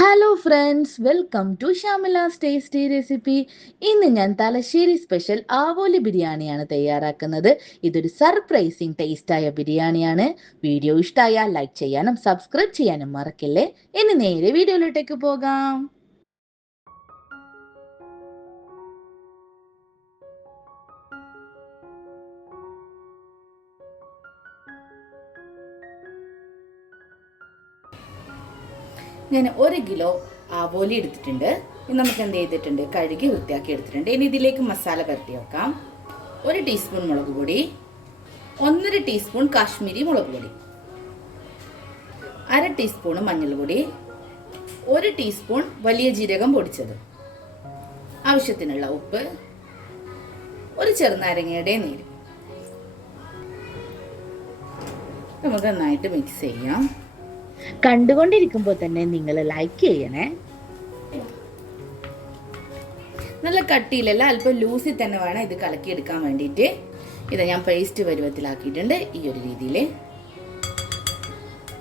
Hello friends, welcome to Shamila's tasty recipe. ഇന്ന് ഞാൻ Thalassery special ആവോലി ബിരിയാണിയാണ് തയ്യാറാക്കുന്നത്. ഇതൊരു സർപ്രൈസിങ് ടേസ്റ്റായ ബിരിയാണിയാണ്. വീഡിയോ ഇഷ്ടമായാൽ ലൈക്ക് ചെയ്യാനും സബ്സ്ക്രൈബ് ചെയ്യാനും മറക്കല്ലേ. ഇനി നേരെ വീഡിയോയിലോട്ടേക്ക് പോകാം. ഞാൻ 1 കിലോ ആവോലി എടുത്തിട്ടുണ്ട്. ഇനി നമുക്ക് എന്ത് ചെയ്തിട്ടുണ്ട്, കഴുകി വൃത്തിയാക്കി എടുത്തിട്ടുണ്ട്. ഇനി ഇതിലേക്ക് മസാല പുരട്ടി വെക്കാം. 1 ടീസ്പൂൺ മുളക് പൊടി, 1.5 ടീസ്പൂൺ കാശ്മീരി മുളക് പൊടി, 1/2 ടീസ്പൂൺ മഞ്ഞൾപ്പൊടി, 1 ടീസ്പൂൺ വലിയ ജീരകം പൊടിച്ചത്, ആവശ്യത്തിനുള്ള ഉപ്പ്, ഒരു ചെറുനാരങ്ങയുടെ നീര്. നമുക്ക് നന്നായിട്ട് മിക്സ് ചെയ്യാം. കണ്ടുകൊണ്ടിരിക്കുമ്പോൾ തന്നെ നിങ്ങൾ ലൈക്ക് ചെയ്യണേ. നല്ല കട്ടിയിലല്ല, അല്പം ലൂസിൽ തന്നെ വേണം ഇത് കലക്കിയെടുക്കാൻ വേണ്ടിയിട്ട്. ഇത് ഞാൻ പേസ്റ്റ് പരുവത്തിലാക്കിയിട്ടുണ്ട് ഈ ഒരു രീതിയിൽ.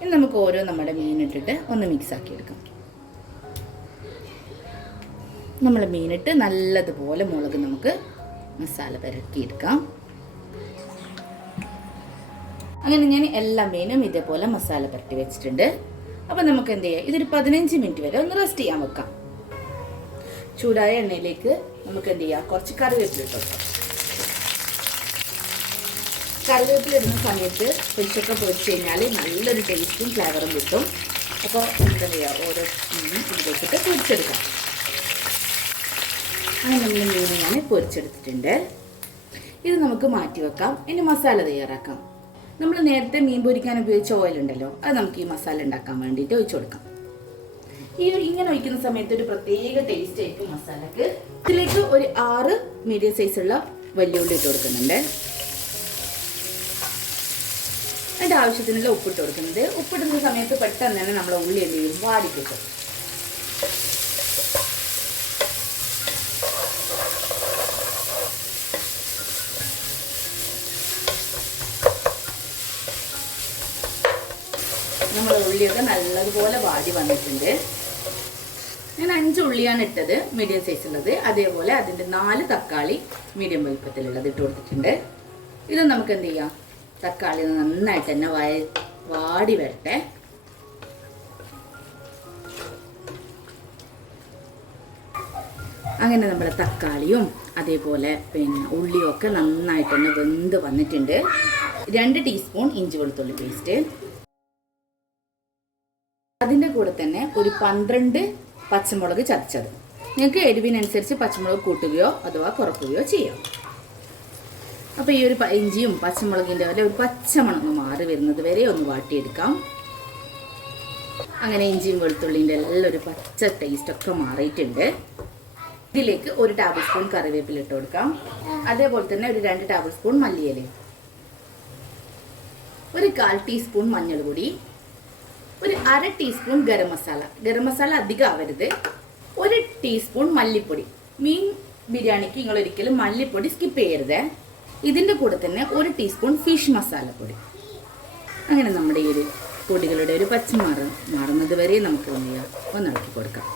ഇനി നമുക്ക് ഓരോ നമ്മുടെ മീനിട്ടിട്ട് ഒന്ന് മിക്സ് ആക്കി എടുക്കാം. നമ്മൾ മീനിട്ട് നല്ലതുപോലെ മുളക് നമുക്ക് മസാല പുരട്ടിയെടുക്കാം. അങ്ങനെ ഞാൻ എല്ലാ മീനും ഇതേപോലെ മസാല പുരട്ടി വെച്ചിട്ടുണ്ട്. അപ്പം നമുക്ക് എന്ത് ചെയ്യാം, ഇതൊരു 15 മിനിറ്റ് വരെ ഒന്ന് റെസ്റ്റ് ചെയ്യാൻ വെക്കാം. ചൂടായ എണ്ണയിലേക്ക് നമുക്ക് എന്ത് ചെയ്യാം, കുറച്ച് കറിവേപ്പില ഇട്ട് വെക്കാം. കറിവേപ്പില ഇടുന്ന സമയത്ത് ഫിഷൊക്കെ പൊരിച്ച് കഴിഞ്ഞാൽ നല്ലൊരു ടേസ്റ്റും ഫ്ലേവറും കിട്ടും. അപ്പോൾ നമുക്ക് എന്ത് ചെയ്യാം, ഓരോ മീനും ഇതിലേക്കിട്ട് പൊരിച്ചെടുക്കാം. അങ്ങനെ നമ്മൾ മീൻ ഞാൻ പൊരിച്ചെടുത്തിട്ടുണ്ട്. ഇത് നമുക്ക് മാറ്റി വെക്കാം. ഇനി മസാല തയ്യാറാക്കാം. നമ്മൾ നേരത്തെ മീൻ പൊരിക്കാൻ ഉപയോഗിച്ച ഓയിൽ ഉണ്ടല്ലോ, അത് നമുക്ക് ഈ മസാല ഉണ്ടാക്കാൻ വേണ്ടിയിട്ട് ഒഴിച്ചു കൊടുക്കാം. ഇങ്ങനെ ഒഴിക്കുന്ന സമയത്ത് ഒരു പ്രത്യേക ടേസ്റ്റ് ആയിരിക്കും മസാലക്ക്. ഇതിലേക്ക് ഒരു 6 മീഡിയം സൈസുള്ള വലിയുള്ളി ഇട്ട് കൊടുക്കുന്നുണ്ട്. അതിൻ്റെ ആവശ്യത്തിനുള്ള ഉപ്പിട്ട് കൊടുക്കുന്നത്. ഉപ്പിടുന്ന സമയത്ത് പെട്ടെന്ന് തന്നെ നമ്മളെ ഉള്ളി എന്ത് ചെയ്യും, വാടി കിട്ടും. നമ്മുടെ ഉള്ളിയൊക്കെ നല്ലതുപോലെ വാടി വന്നിട്ടുണ്ട്. ഞാൻ 5 ഉള്ളിയാണ് ഇട്ടത്, മീഡിയം സൈസുള്ളത്. അതേപോലെ അതിൻ്റെ 4 തക്കാളി മീഡിയം വലുപ്പത്തിലുള്ളത് ഇട്ട് കൊടുത്തിട്ടുണ്ട്. ഇത് നമുക്ക് എന്ത് ചെയ്യാം, തക്കാളി നന്നായിട്ട് തന്നെ വാടി വരട്ടെ. അങ്ങനെ നമ്മുടെ തക്കാളിയും അതേപോലെ ഉള്ളിയും ഒക്കെ നന്നായിട്ട് തന്നെ വെന്ത് വന്നിട്ടുണ്ട്. 2 ടീസ്പൂൺ ഇഞ്ചി വെളുത്തുള്ളി പേസ്റ്റ്, അതിൻ്റെ കൂടെ തന്നെ ഒരു 12 പച്ചമുളക് ചതച്ചത്. നിങ്ങൾക്ക് എരിവിനനുസരിച്ച് പച്ചമുളക് കൂട്ടുകയോ അഥവാ കുറക്കുകയോ ചെയ്യാം. അപ്പോൾ ഈ ഒരു ഇഞ്ചിയും പച്ചമുളകിൻ്റെ വരെ ഒരു പച്ചമണം മാറി വരുന്നത് വരെ ഒന്ന് വാട്ടിയെടുക്കാം. അങ്ങനെ ഇഞ്ചിയും വെളുത്തുള്ളിൻ്റെ എല്ലാം ഒരു പച്ച ടേസ്റ്റൊക്കെ മാറിയിട്ടുണ്ട്. ഇതിലേക്ക് 1 ടേബിൾ സ്പൂൺ കറിവേപ്പില ഇട്ട് കൊടുക്കാം. അതേപോലെ തന്നെ ഒരു 2 ടേബിൾ സ്പൂൺ മല്ലിയില, ഒരു 1/4 ടീസ്പൂൺ മഞ്ഞൾപ്പൊടി, ഒരു 1/2 ടീസ്പൂൺ ഗരം മസാല അധികം ആവരുത്, 1 ടീസ്പൂൺ മല്ലിപ്പൊടി. മീൻ ബിരിയാണിക്ക് നിങ്ങൾ ഒരിക്കലും മല്ലിപ്പൊടി സ്കിപ്പ് ചെയ്യരുത്. ഇതിൻ്റെ കൂടെ തന്നെ 1 ടീസ്പൂൺ ഫിഷ് മസാലപ്പൊടി. അങ്ങനെ നമ്മുടെ ഈ ഒരു പൊടികളുടെ ഒരു മാറുന്നത് വരെ നമുക്ക് ഒന്ന് ഇളക്കി കൊടുക്കാം.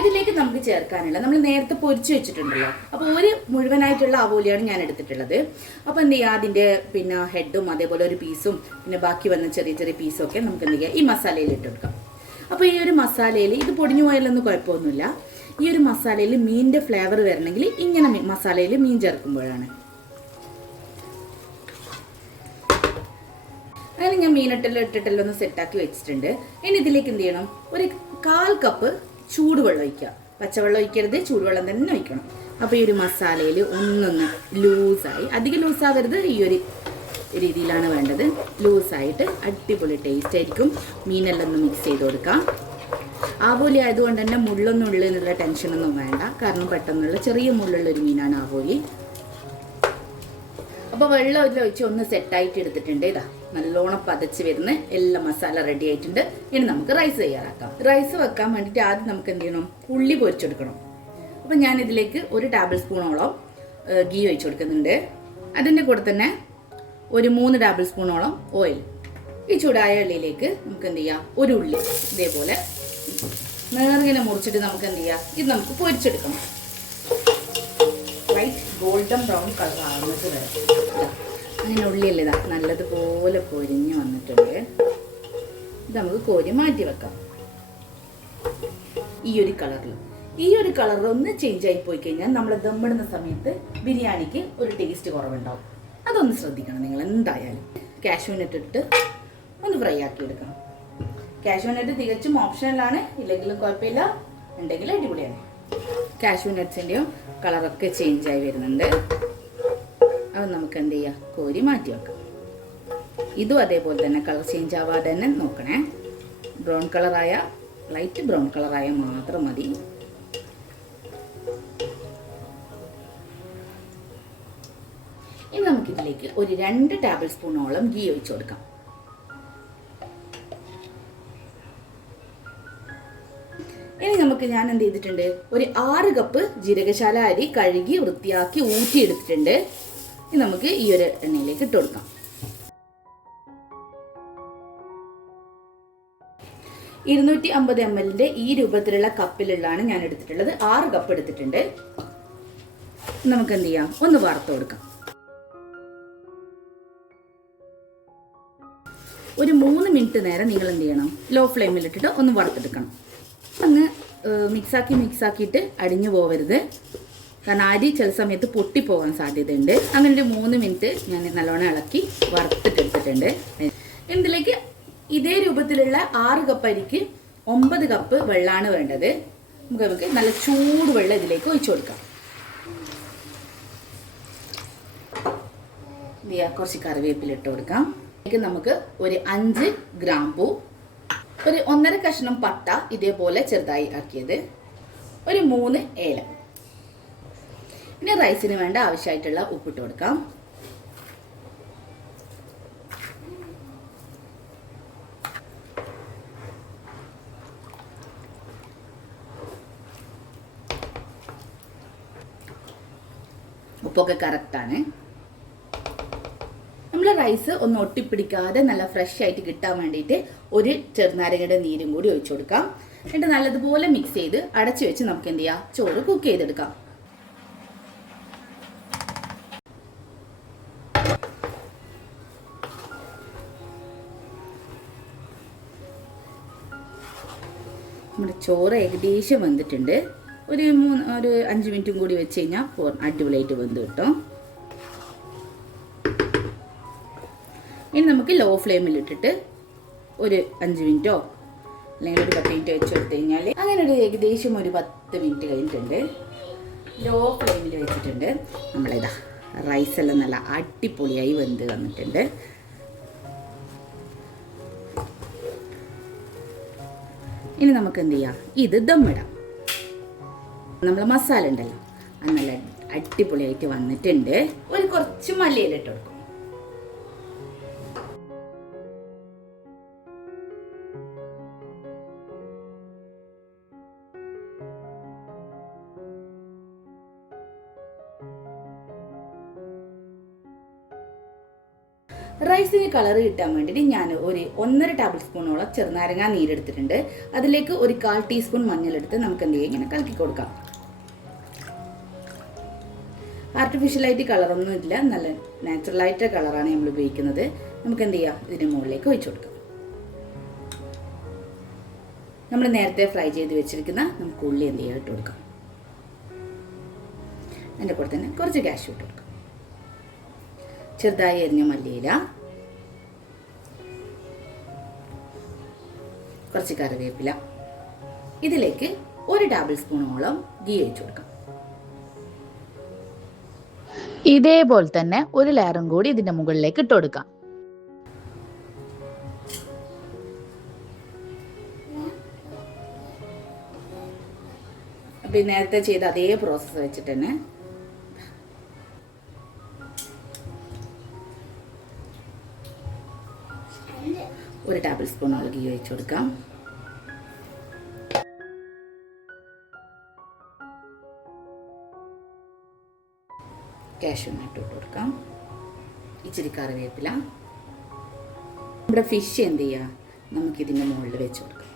ഇതിലേക്ക് നമുക്ക് ചേർക്കാനുള്ള, നമ്മൾ നേരത്തെ പൊരിച്ച് വെച്ചിട്ടുണ്ടല്ലോ, അപ്പോൾ ഒരു മുഴുവനായിട്ടുള്ള ആവോലിയാണ് ഞാൻ എടുത്തിട്ടുള്ളത്. അപ്പോൾ എന്ത് ചെയ്യുക, അതിൻ്റെ ഹെഡും അതേപോലെ ഒരു പീസും ബാക്കി വന്ന ചെറിയ ചെറിയ പീസും ഒക്കെ നമുക്ക് എന്ത് ചെയ്യുക, ഈ മസാലയിൽ ഇട്ട് കൊടുക്കാം. അപ്പോൾ ഈ ഒരു മസാലയിൽ ഇത് പൊടിഞ്ഞു പോയാലൊന്നും കുഴപ്പമൊന്നുമില്ല. ഈ ഒരു മസാലയിൽ മീനിൻ്റെ ഫ്ലേവർ വരണമെങ്കിൽ ഇങ്ങനെ മസാലയിൽ മീൻ ചേർക്കുമ്പോഴാണ്. അങ്ങനെ ഞാൻ ഇട്ടിട്ടെല്ലാം ഒന്ന് സെറ്റാക്കി വെച്ചിട്ടുണ്ട്. ഇനി ഇതിലേക്ക് എന്ത് ചെയ്യണം, ഒരു 1/4 കപ്പ് ചൂടുവെള്ളം ഒഴിക്കുക. പച്ചവെള്ളം ഒഴിക്കരുത്, ചൂടുവെള്ളം തന്നെ ഒഴിക്കണം. അപ്പോൾ ഈ ഒരു മസാലയിൽ ഒന്നൊന്ന് ലൂസായി, അധികം ലൂസാവരുത്, ഈ ഒരു രീതിയിലാണ് വേണ്ടത്. ലൂസായിട്ട് അടിപൊളി ടേസ്റ്റ് ആയിരിക്കും. മീനെല്ലാം ഒന്ന് മിക്സ് ചെയ്ത് കൊടുക്കാം. ആവോലി ആയതുകൊണ്ട് തന്നെ മുള്ളൊന്നും ഉള്ളിലുള്ള ടെൻഷനൊന്നും വേണ്ട, കാരണം പെട്ടെന്നുള്ള ചെറിയ മുള്ളുള്ളൊരു മീനാണ് ആവോലി. അപ്പോൾ വെള്ളം ഒഴിച്ച് ഒന്ന് സെറ്റായിട്ട് എടുത്തിട്ടുണ്ട്. ഇതാ നല്ലോണം പതച്ച് വരുന്ന എല്ലാ മസാല റെഡി ആയിട്ടുണ്ട്. ഇനി നമുക്ക് റൈസ് തയ്യാറാക്കാം. റൈസ് വെക്കാൻ വേണ്ടിയിട്ട് ആദ്യം നമുക്ക് എന്ത് ചെയ്യണം, ഉള്ളി പൊരിച്ചെടുക്കണം. അപ്പം ഞാൻ ഇതിലേക്ക് 1 ടേബിൾ സ്പൂണോളം ഗീ ഒഴിച്ചു കൊടുക്കുന്നുണ്ട്. അതിൻ്റെ കൂടെ തന്നെ ഒരു 3 ടേബിൾ സ്പൂണോളം ഓയിൽ. ഈ ചൂടായ എണ്ണയിലേക്ക് നമുക്ക് എന്ത് ചെയ്യാം, ഒരു ഉള്ളി ഇതേപോലെ നേർങ്ങനെ മുറിച്ചിട്ട് നമുക്ക് എന്ത് ചെയ്യാം, ഇത് നമുക്ക് പൊരിച്ചെടുക്കണം. ലൈറ്റ് ഗോൾഡൻ ബ്രൗൺ കളർ ആവുന്നത് വരെ. അങ്ങനെ ഉള്ളിയല്ലേ ഇതാ നല്ലതുപോലെ പൊരിഞ്ഞ് വന്നിട്ടുണ്ട്. ഇത് നമുക്ക് കോരി മാറ്റി വെക്കാം. ഈ ഒരു കളറിൽ ഒന്ന് ചേഞ്ച് ആയി പോയി കഴിഞ്ഞാൽ നമ്മൾ ദമ്മിടുന്ന സമയത്ത് ബിരിയാണിക്ക് ഒരു ടേസ്റ്റ് കുറവുണ്ടാവും. അതൊന്ന് ശ്രദ്ധിക്കണം നിങ്ങൾ എന്തായാലും. കാഷ്യൂ നട്ട് ഇട്ട് ഒന്ന് ഫ്രൈ ആക്കി എടുക്കണം. കാഷ്യൂ നട്ട് തികച്ചും ഓപ്ഷണലാണ്, ഇല്ലെങ്കിലും കുഴപ്പമില്ല, ഉണ്ടെങ്കിൽ അടിപൊളിയാണ്. കാഷ്യൂ നട്ട്സിൻ്റെയും കളറൊക്കെ ചേഞ്ച് ആയി വരുന്നുണ്ട്. അത് നമുക്ക് എന്ത് ചെയ്യാം, കോരി മാറ്റി വെക്കാം. ഇതും അതേപോലെ തന്നെ കളർ ചേഞ്ച് ആവാതെ തന്നെ നോക്കണേ. ലൈറ്റ് ബ്രൗൺ കളറായ മാത്രം മതി. ഇനി നമുക്കിതിലേക്ക് ഒരു 2 ടേബിൾ സ്പൂണോളം ഗീ ഒഴിച്ചു കൊടുക്കാം. ഇനി ഞാൻ എന്ത് ചെയ്തിട്ടുണ്ട്, ഒരു 6 കപ്പ് ജീരകശാല അരി കഴുകി വൃത്തിയാക്കി ഊറ്റിയെടുത്തിട്ടുണ്ട്. ഇനി നമുക്ക് ഈ ഒരു എണ്ണയിലേക്ക് ഇട്ട് കൊടുക്കാം. 250 ml ഈ രൂപത്തിലുള്ള കപ്പിലുള്ളതാണ് ഞാൻ എടുത്തിട്ടുള്ളത്. 6 കപ്പ് എടുത്തിട്ടുണ്ട്. നമുക്ക് എന്ത് ചെയ്യാം, ഒന്ന് വറുത്ത് കൊടുക്കാം. ഒരു 3 മിനിറ്റ് നേരം നിങ്ങൾ എന്ത് ചെയ്യണം, ലോ ഫ്ലെയിമിൽ ഇട്ടിട്ട് ഒന്ന് വറുത്തെടുക്കണം. ഒന്ന് മിക്സാക്കിയിട്ട് അടിഞ്ഞു പോവരുത്. കാരണം അരി ചില സമയത്ത് പൊട്ടിപ്പോകാൻ സാധ്യതയുണ്ട്. അങ്ങനെ ഒരു 3 മിനിറ്റ് ഞാൻ നല്ലോണം ഇളക്കി വറുത്തിട്ടെടുത്തിട്ടുണ്ട്. ഇതിലേക്ക് ഇതേ രൂപത്തിലുള്ള 6 കപ്പ് അരിക്ക് 9 കപ്പ് വെള്ളമാണ് വേണ്ടത്. നമുക്ക് നല്ല ചൂട് വെള്ളം ഇതിലേക്ക് ഒഴിച്ചു കൊടുക്കാം. കുറച്ച് കറിവേപ്പില ഇട്ട് കൊടുക്കാം. നമുക്ക് ഒരു 5 ഗ്രാമ്പൂ, ഒരു 1.5 കഷ്ണം പട്ട ഇതേപോലെ ചെറുതായി ആക്കിയത്, ഒരു 3 ഏല. ഇനി റൈസിന് വേണ്ട ആവശ്യമായിട്ടുള്ള ഉപ്പിട്ട് കൊടുക്കാം. ഉപ്പൊക്കെ കറക്റ്റാണ്. നമ്മൾ റൈസ് ഒന്ന് ഒട്ടിപ്പിടിക്കാതെ നല്ല ഫ്രഷ് ആയിട്ട് കിട്ടാൻ വേണ്ടിയിട്ട് ഒരു ചെറുനാരങ്ങയുടെ നീരും കൂടി ഒഴിച്ചു കൊടുക്കാം. എന്നിട്ട് നല്ലതുപോലെ മിക്സ് ചെയ്ത് അടച്ചു വെച്ച് നമുക്ക് എന്ത് ചെയ്യാം, ചോറ് കുക്ക് ചെയ്തെടുക്കാം. നമ്മുടെ ചോറ് ഏകദേശം വെന്തിട്ടുണ്ട്. ഒരു 5 മിനിറ്റും കൂടി വെച്ച് കഴിഞ്ഞാൽ അടിപൊളിയായിട്ട് വെന്ത് കിട്ടും. ഇനി നമുക്ക് ലോ ഫ്ലെയിമിൽ ഇട്ടിട്ട് ഒരു 5 മിനിറ്റോ അല്ലെങ്കിൽ ഒരു 10 മിനിറ്റോ വെച്ച് കൊടുത്തു കഴിഞ്ഞാൽ അങ്ങനെ ഏകദേശം ഒരു 10 മിനിറ്റ് കഴിഞ്ഞിട്ടുണ്ട്. ലോ ഫ്ലെയിമിൽ വെച്ചിട്ടുണ്ട്. നമ്മളിതാ റൈസെല്ലാം നല്ല അടിപൊളിയായി വെന്ത് വന്നിട്ടുണ്ട്. ഇനി നമുക്ക് എന്ത് ചെയ്യാം, ഇത് ദമ്മിടാം. നമ്മൾ മസാല ഉണ്ടല്ലോ അത് നല്ല അടിപൊളിയായിട്ട് വന്നിട്ടുണ്ട്. ഒരു കുറച്ച് മല്ലിയില ഇട്ട് കൊടുക്കും. റൈസിന് കളർ കിട്ടാൻ വേണ്ടിയിട്ട് ഞാൻ ഒരു 1.5 ടേബിൾ സ്പൂണോളം ചെറുനാരങ്ങ നീരെടുത്തിട്ടുണ്ട്. അതിലേക്ക് ഒരു 1/4 ടീസ്പൂൺ മഞ്ഞളെടുത്ത് നമുക്ക് എന്ത് ചെയ്യാം, ഇങ്ങനെ കലക്കി കൊടുക്കാം. ആർട്ടിഫിഷ്യലായിട്ട് കളറൊന്നും ഇല്ല, നല്ല നാച്ചുറലായിട്ട് കളറാണ് നമ്മൾ ഉപയോഗിക്കുന്നത്. നമുക്ക് എന്ത് ചെയ്യാം, ഇതിന് മുകളിലേക്ക് ഒഴിച്ചു കൊടുക്കാം. നമ്മൾ നേരത്തെ ഫ്രൈ ചെയ്ത് വെച്ചിരിക്കുന്ന നമുക്ക് ഉള്ളി എന്ത് ചെയ്യാം ഇട്ട് കൊടുക്കാം. അതിൻ്റെ കൂടെ തന്നെ കുറച്ച് കാഷ്യൂ ഇട്ട് കൊടുക്കാം. ചെറുതായി അരിഞ്ഞ മല്ലിയില, കുറച്ച് കറിവേപ്പില. ഇതിലേക്ക് ഒരു ടേബിൾ സ്പൂണോളം ഗീ ഒഴിച്ചു കൊടുക്കാം. ഇതേപോലെ തന്നെ ഒരു ലെയറും കൂടി ഇതിന്റെ മുകളിലേക്ക് ഇട്ട് കൊടുക്കാം. അപ്പൊ നേരത്തെ ചെയ്ത അതേ പ്രോസസ്സ് വെച്ചിട്ട് തന്നെ ഒരു ടേബിൾ സ്പൂണോളം ഗീ ഒഴിച്ചു കൊടുക്കാം. കാഷ്യൂ നട്ട് ഇട്ട് കൊടുക്കാം. ഇച്ചിരി കറിവേപ്പില. നമ്മുടെ ഫിഷ് എന്ത് ചെയ്യുക, നമുക്കിതിൻ്റെ മുകളിൽ വെച്ച് കൊടുക്കാം.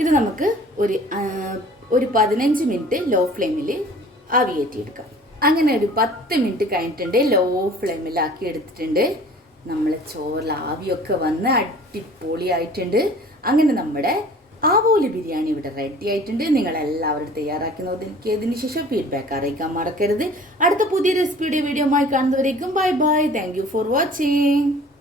ഇത് നമുക്ക് ഒരു 15 മിനിറ്റ് ലോ ഫ്ലെയിമിൽ ആവിയേറ്റിയെടുക്കാം. അങ്ങനെ ഒരു 10 മിനിറ്റ് കഴിഞ്ഞിട്ടുണ്ട്, ലോ ഫ്ലെയിമിലാക്കി എടുത്തിട്ടുണ്ട്. നമ്മൾ ചോറിൽ ആവിയൊക്കെ വന്ന് അടിപൊളിയായിട്ടുണ്ട്. അങ്ങനെ നമ്മുടെ ആവോലി ബിരിയാണി ഇവിടെ റെഡി ആയിട്ടുണ്ട്. നിങ്ങളെല്ലാവരും തയ്യാറാക്കി നോക്കിയതിന് ശേഷം ഫീഡ്ബാക്ക് അറിയിക്കാൻ മറക്കരുത്. അടുത്ത പുതിയ റെസിപ്പിയുടെ വീഡിയോ ആയി കാണുന്നവരേക്കും bye bye. Thank you for watching.